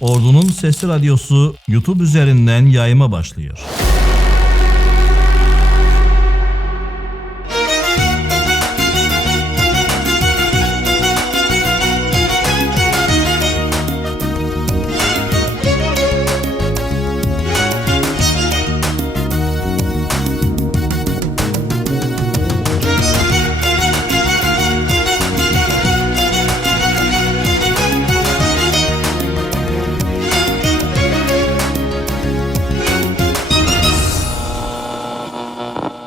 Ordunun Sesi Radyosu YouTube üzerinden yayıma başlıyor.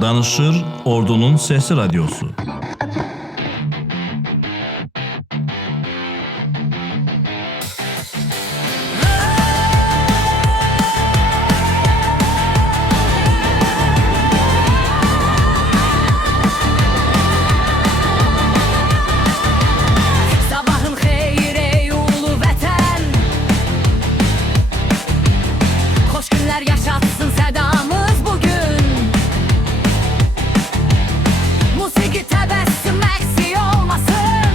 Danışır Ordunun Sesi Radyosu. Sabahın xeyir ey ulu vətən, xoş günlər yaşatsın sədamız bugün. Musiqi təbəssüm əksi olmasın,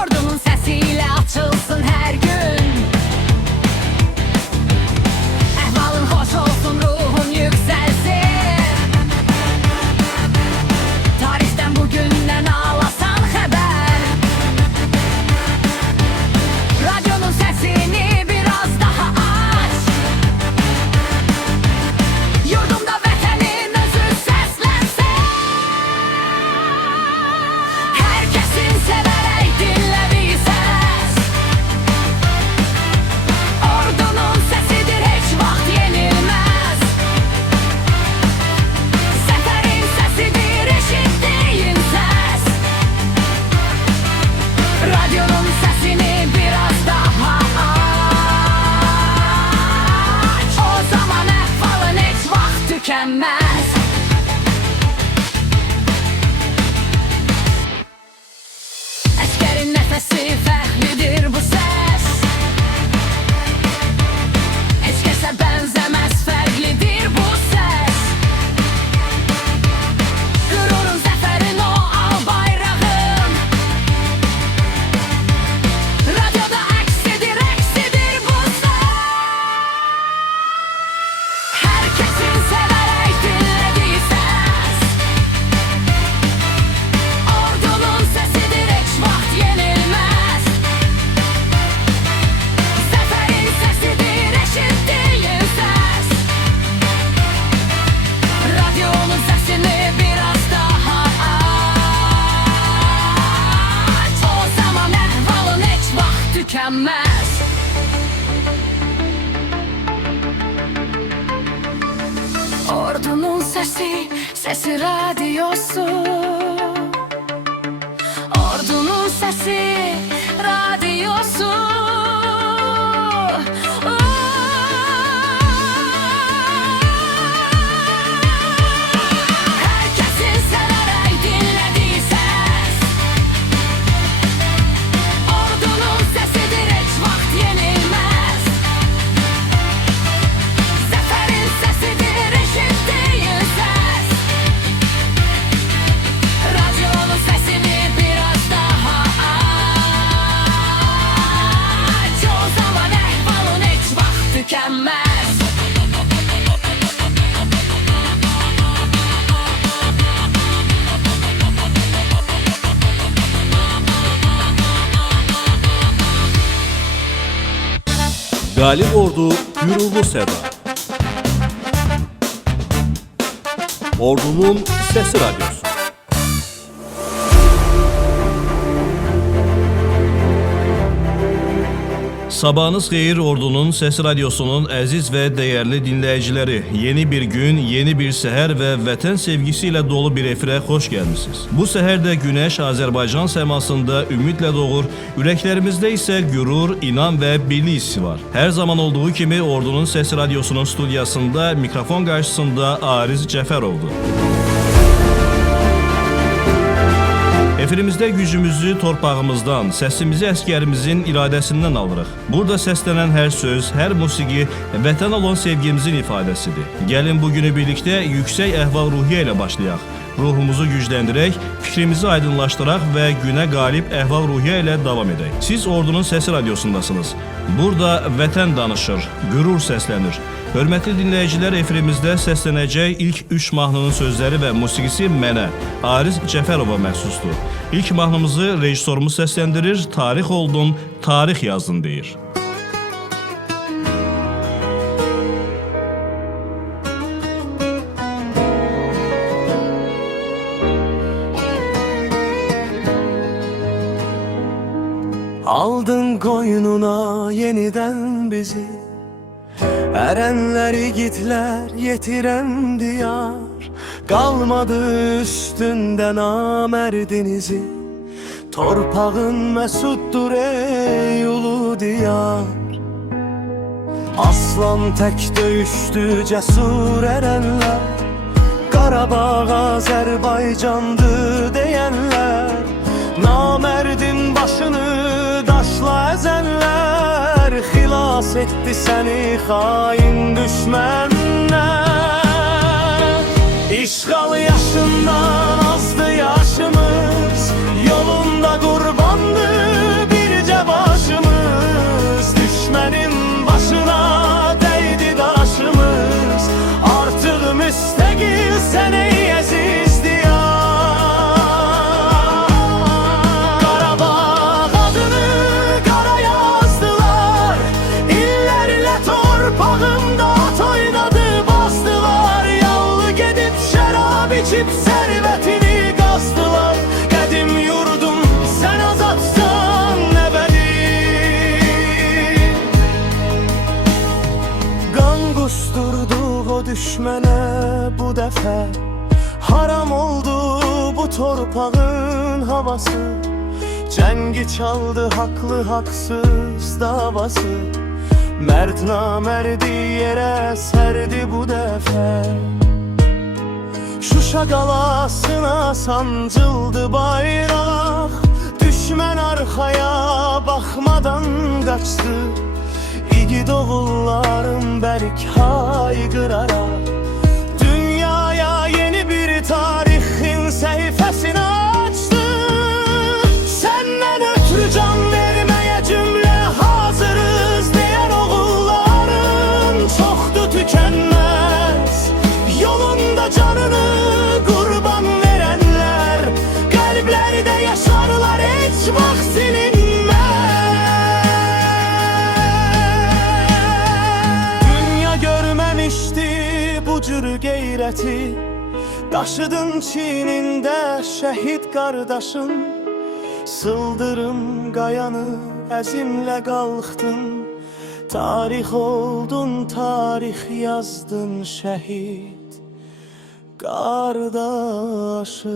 ordunun səsi ilə açılsın hər gün. Əhvalın xoş olsun, ruhun yüksəlsin, tarixdən bugündən alasan xəbər. Radyonun səsini biraz daha aç, yurdumda vətənin özü səslənsin. Hər kəsin sevərək dinlədiyi səs, ordunun səsidir, heç vaxt yenilməz. Səfərin səsidir, eşitdiyin səs. Radyonun səsini biraz daha aç, o zaman əhvalın heç vaxt tükənməz. Əskərin nəfəsi fəxridir bu səs, heç kəsə bənzəməz, fərqlidir bu səs. Qürurun, zəfərin, o al bayrağın, radyoda əksidir bu səs. Hər kəsin sevərək dinlədiyi səs, ordunun səsidir, heç vaxt yenilməz. Zəfərin səsidir, eşitdiyin səs. Radyonun səsini biraz daha aç, o zaman əhvalın heç vaxt tükənməz. Ordunun səsi, səsi radyosu. Ordunun səsi, radyosu. Hər kəsin sevərək dinlədiyi səs, ordunun səsidir, heç vaxt yenilməz. Zəfərin səsidir, eşitdiyin səs. Radyonun səsini biraz daha aç, o zaman əhvalın heç vaxt tükənməz. Galip Ordu Gürurlu Seda. Ordunun Sesi Radyosu. Sabahınız xeyir Ordunun Sesi Radyosu'nun əziz və dəyərli dinləyiciləri. Yeni bir gün, yeni bir səhər və vətən sevgisi ilə dolu bir efirə xoş gəlmisiniz. Bu səhər də günəş Azərbaycan səmasında ümidlə doğur, ürəklərimizdə isə qürur, inan və birlik hissi var. Hər zaman olduğu kimi Ordunun Sesi Radyosu'nun studiyasında mikrofon qarşısında Ariz Cəfərovdur. Efirimizdə gücümüzü torpağımızdan, səsimizi əskərimizin iradəsindən alırıq. Burada səslənən hər söz, hər musiqi vətən olan sevgimizin ifadəsidir. Gəlin bugünü birlikdə yüksək əhval-ruhiyyə ilə başlayaq. ruhumuzu gücləndirək, fikrimizi aydınlaşdıraq və günə qalib əhval-ruhiyyə ilə davam edək. Siz Ordunun Səsi Radiosundasınız. Burada vətən danışır, qürur səslənir. Hörmətli dinləyicilər, efirimizdə səslənəcək ilk 3 mahnının sözləri və musiqisi mənə, Ariz Cəfərova məxsusdur. İlk mahnımızı rejissorumuz səsləndirir, tarix oldun, tarix yazdın deyir. Aldın koynuna yeniden bizi, erenler yiğitler yetiren diyar. Kalmadı üstünde namerdinizi, torpağın mesuttur ey ulu diyar. Aslan tek döyüştü cesur erenler, Qarabağ Azerbaycandı diyenler. Namerdin başını daşla ezenler, xilas etti seni hain düşmenler. İşgal yaşından azdı yaşımız, yolunda kurbandı birce başımız. Düşmenin başına değdi daşımız, artık müstegil sen ey aziz diyar. Qarabağ adını qara yazdılar, illerle torpağımda at oynadı bastılar. Yallı gedip şərab içip servetini qazdılar. Qədim yurdum sen azadsan ebedi. Qan qusturduq o düşmene bu dəfə, haram oldu bu torpağın havası. Cengi çaldı haklı haksız davası, Mərd namerdi yere serdi bu defa. Şuşa qalasına sancıldı bayraq, düşmən arxaya baxmadan qaçdı. İgid oğullarım bərk hayqırarak, dünyaya yeni bir tarixin səhifəsini açdı. Səndən ötürü can verməyə cümlə hazırız deyən oğulların çoxdu tükənməz. Yolunda canını qurban verənlər, qəlblərdə yaşarlar heç vaxt silinməz. Dünya görməmişdi bu cür qeyrəti, daşıdın çiynində şəhid qardaşın. Sıldırım qayanı əzimlə qalxdın, tarix oldun, tarix yazdın şəhid qardaşım.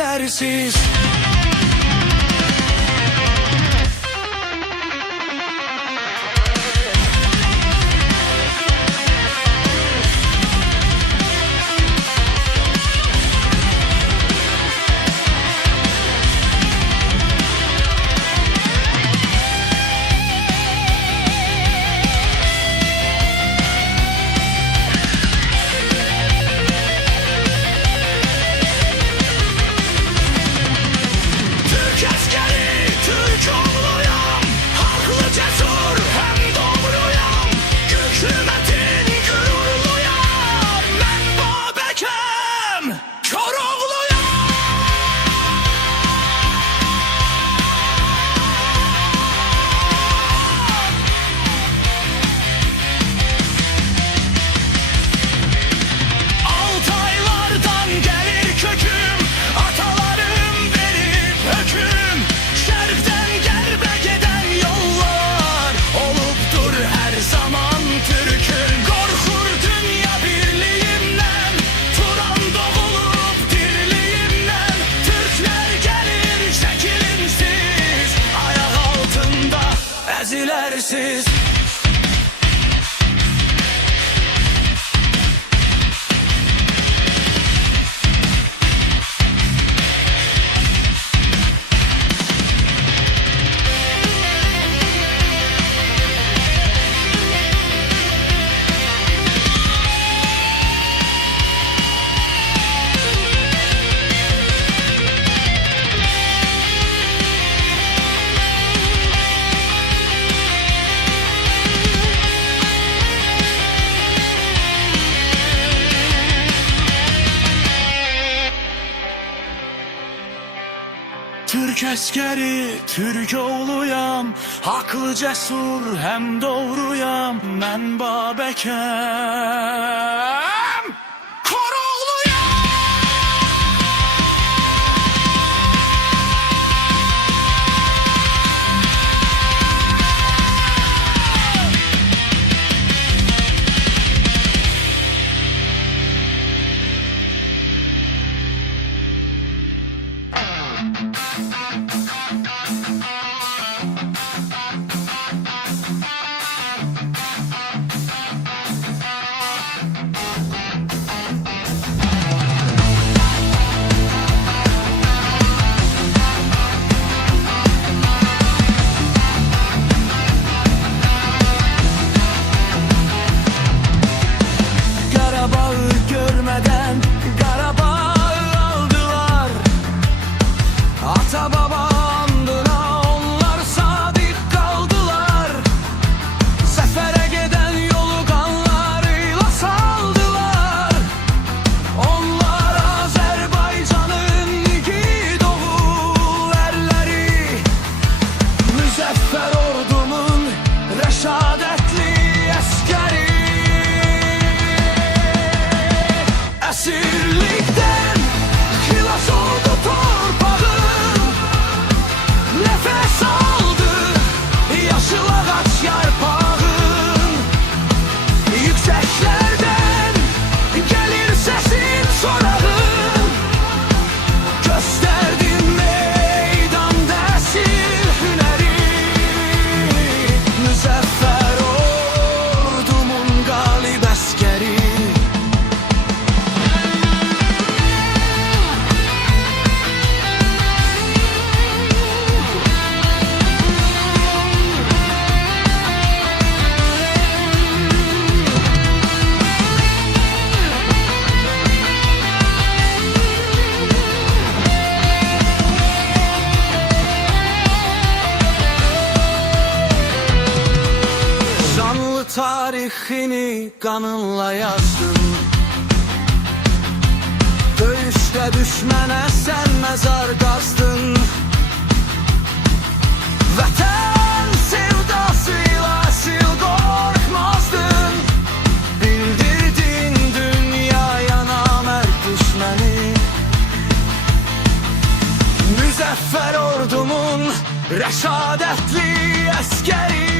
əzilərsiz. Əzilərsiz. Türk əskəri, Türk oğluyam, haqlı, cəsur, həm doğruyam. Mən Babəkəm, Koroğluyam. Tarixini kanınla yazdın. Döyüşte düşmene sen mezar kazdın. Vatan sevdasıyla sil korkmazdın. Bildirdin dünyaya namert düşmeni. Müzeffer ordumun reşadetli askeri.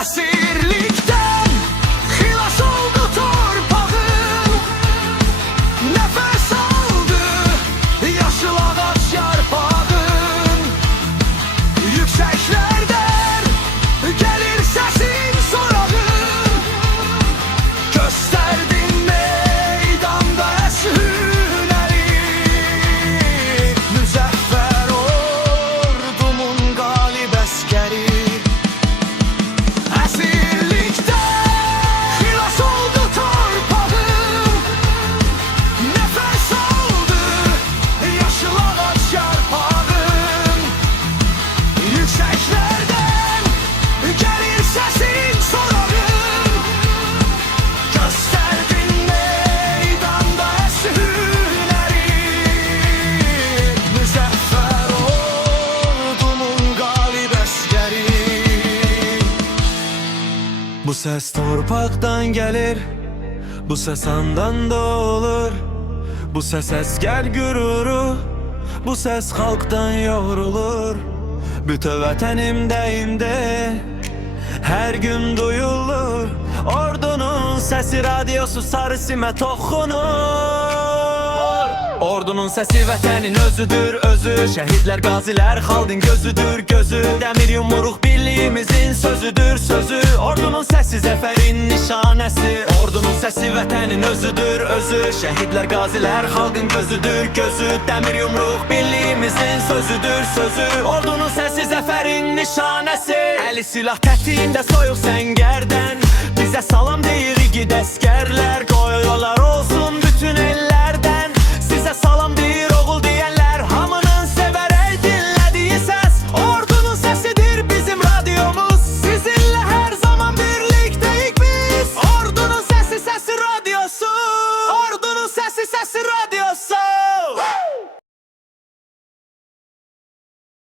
Əsirlikdən xilas oldu torpağım. Nəfəs ses torpaqdan gəlir, bu ses andan da olur. Bu ses əskər qüruru, bu ses xalqdan yorulur. Bütün vətənimdə indi hər gün duyulur. Ordunun səsi radiosu sarı simə toxunur. Ordunun səsi vətənin özüdür, özü. Şəhidlər, qazilər, xalqın gözüdür, gözü. Dəmir yumruq birliyimizin sözüdür, sözü. Ordunun səsi zəfərin nişanəsi. Ordunun səsi vətənin özüdür, özü. Şəhidlər, qazilər, xalqın gözüdür, gözü. Dəmir yumruq birliyimizin sözüdür, sözü. Ordunun səsi zəfərin nişanəsi. Əli silah tətiyində soyuq səngərdən bizə salam deyir igid əskərlər. Qoyular olsun bütün ellərdən sizə salam deyir oğul deyənlər. Hamının sevərək dinlədiyi səs ordunun səsidir bizim radiomuz. Sizinlə hər zaman birlikdəyik biz. Ordunun səsi, səsi radiosu. Ordunun səsi, səsi radiosu.